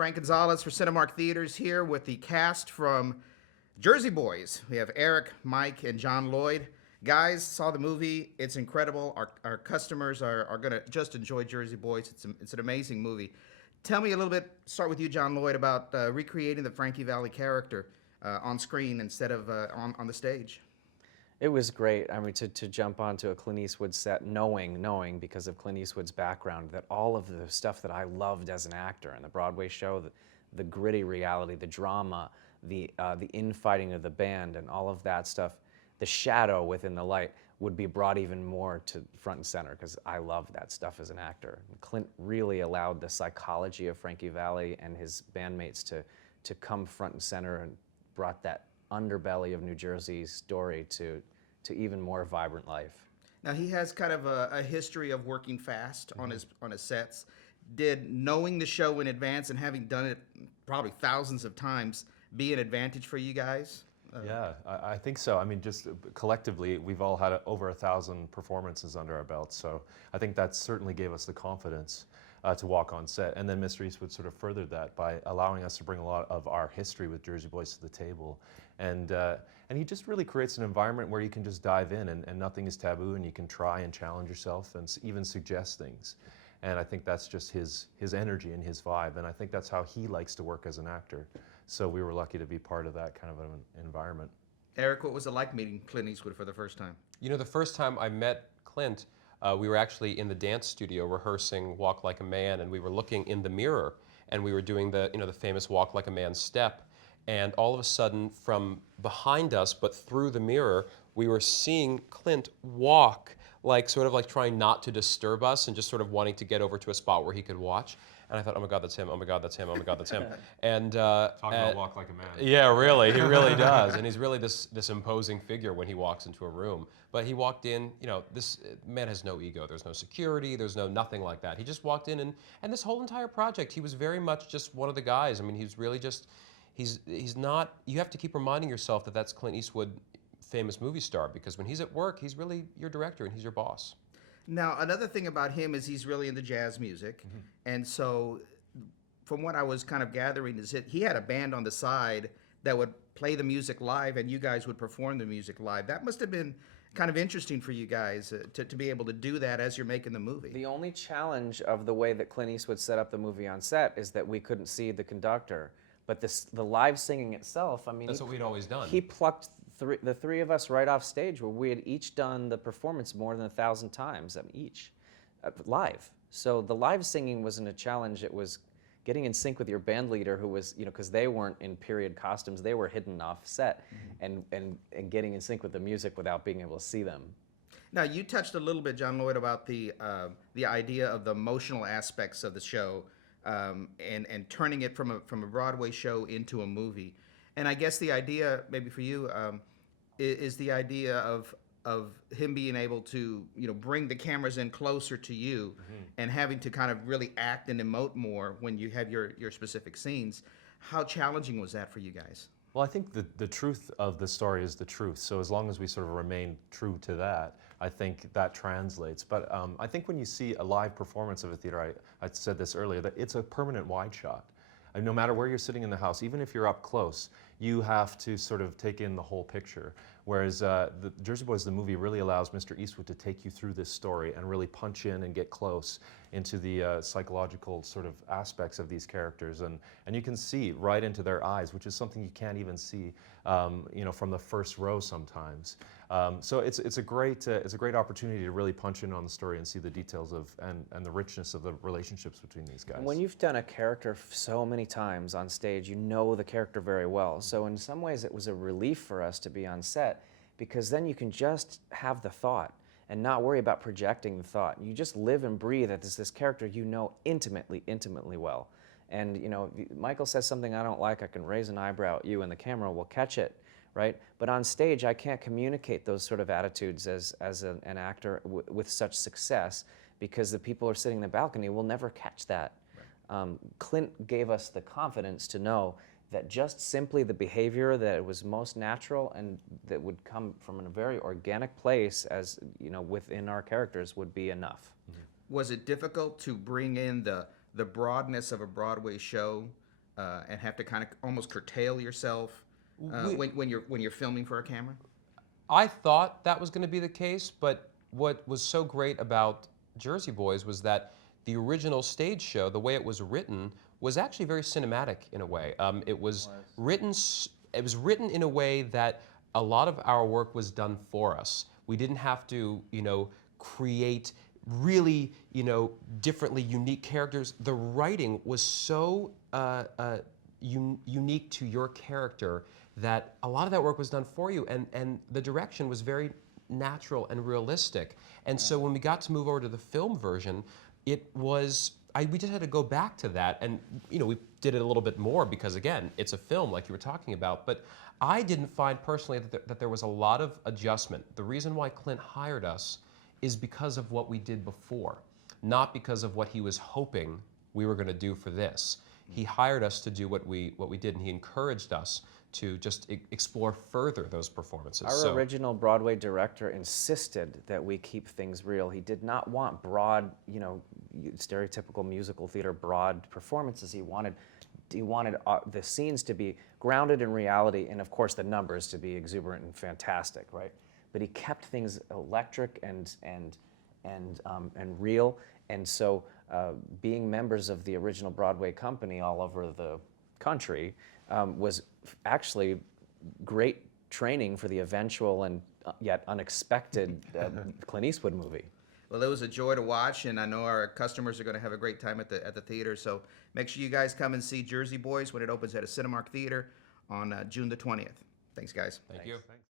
Frank Gonzalez for Cinemark Theaters here with the cast from Jersey Boys. We have Eric, Mike, and John Lloyd. Guys, saw the movie. It's incredible. Our customers are going to just enjoy Jersey Boys. It's an amazing movie. Tell me a little bit, start with you, John Lloyd, about recreating the Frankie Valli character on screen instead of on the stage. It was great. I mean, to jump onto a Clint Eastwood set, knowing because of Clint Eastwood's background that all of the stuff that I loved as an actor in the Broadway show, the gritty reality, the drama, the infighting of the band, and all of that stuff, the shadow within the light would be brought even more to front and center because I love that stuff as an actor. Clint really allowed the psychology of Frankie Valli and his bandmates to come front and center and brought that underbelly of New Jersey's story to even more vibrant life. Now he has kind of a history of working fast on his sets. Did knowing the show in advance and having done it probably thousands of times be an advantage for you guys? Yeah, I think so. I mean, just collectively, we've all had over 1,000 performances under our belts, so I think that certainly gave us the confidence to walk on set. And then Mr. Eastwood sort of furthered that by allowing us to bring a lot of our history with Jersey Boys to the table. And he just really creates an environment where you can just dive in and nothing is taboo and you can try and challenge yourself and even suggest things. And I think that's just his energy and his vibe, and I think that's how he likes to work as an actor. So we were lucky to be part of that kind of an environment. Eric, what was it like meeting Clint Eastwood for the first time? You know, the first time I met Clint, we were actually in the dance studio rehearsing Walk Like a Man, and we were looking in the mirror, and we were doing the famous Walk Like a Man step, and all of a sudden, from behind us, but through the mirror, we were seeing Clint walk, sort of trying not to disturb us and just sort of wanting to get over to a spot where he could watch. And I thought, oh my God, that's him, oh my God, that's him, oh my God, that's him. And Talk about Walk Like a Man. Yeah, really, he really does. And he's really this imposing figure when he walks into a room. But he walked in, this man has no ego. There's no security, there's nothing like that. He just walked in, and this whole entire project, he was very much just one of the guys. I mean, he's really just, he's not, you have to keep reminding yourself that that's Clint Eastwood, famous movie star, because when he's at work, he's really your director and he's your boss. Now, another thing about him is he's really into jazz music. And so from what I was kind of gathering is that he had a band on the side that would play the music live and you guys would perform the music live. That must have been kind of interesting for you guys to be able to do that as you're making the movie. The only challenge of the way that Clint Eastwood set up the movie on set is that we couldn't see the conductor. But the live singing itself, I mean... That's what we'd always done. He plucked the three of us right off stage where we had each done the performance more than 1,000 times, each, live. So the live singing wasn't a challenge, it was getting in sync with your band leader who was, because they weren't in period costumes, they were hidden off set, and getting in sync with the music without being able to see them. Now, you touched a little bit, John Lloyd, about the idea of the emotional aspects of the show and turning it from a Broadway show into a movie. And I guess the idea, maybe for you, is the idea of him being able to, bring the cameras in closer to you and having to kind of really act and emote more when you have your specific scenes. How challenging was that for you guys? Well, I think the truth of the story is the truth. So as long as we sort of remain true to that, I think that translates. But I think when you see a live performance of a theater, I said this earlier, that it's a permanent wide shot. And no matter where you're sitting in the house, even if you're up close, you have to sort of take in the whole picture. Whereas the Jersey Boys, the movie, really allows Mr. Eastwood to take you through this story and really punch in and get close into the psychological sort of aspects of these characters. And you can see right into their eyes, which is something you can't even see from the first row sometimes. So it's a great opportunity to really punch in on the story and see the details of and the richness of the relationships between these guys. When you've done a character so many times on stage, you know the character very well. So in some ways it was a relief for us to be on set because then you can just have the thought and not worry about projecting the thought. You just live and breathe that there's this character you know intimately well. And if Michael says something I don't like, I can raise an eyebrow at you and the camera will catch it. Right? But on stage, I can't communicate those sort of attitudes as an actor with such success because the people who are sitting in the balcony will never catch that. Right. Clint gave us the confidence to know that just simply the behavior that was most natural and that would come from a very organic place as, within our characters would be enough. Was it difficult to bring in the broadness of a Broadway show and have to kind of almost curtail yourself when you're filming for a camera? I thought that was going to be the case, but what was so great about Jersey Boys was that the original stage show, the way it was written, was actually very cinematic in a way. It was written. It was written in a way that a lot of our work was done for us. We didn't have to, create really, differently unique characters. The writing was so unique to your character that a lot of that work was done for you, and the direction was very natural and realistic. And so when we got to move over to the film version, it was, we just had to go back to that, and we did it a little bit more because, again, it's a film like you were talking about. But I didn't find personally that there was a lot of adjustment. The reason why Clint hired us is because of what we did before, not because of what he was hoping we were going to do for this. He hired us to do what we did, and he encouraged us to just explore further those performances. Our original Broadway director insisted that we keep things real. He did not want broad, stereotypical musical theater broad performances. He wanted the scenes to be grounded in reality, and of course the numbers to be exuberant and fantastic, right? But he kept things electric and real. And so, being members of the original Broadway company all over the country was actually great training for the eventual and yet unexpected Clint Eastwood movie. Well, it was a joy to watch, and I know our customers are going to have a great time at the theater. So make sure you guys come and see Jersey Boys when it opens at a Cinemark theater on June the 20th. Thanks, guys. Thank you. Thanks.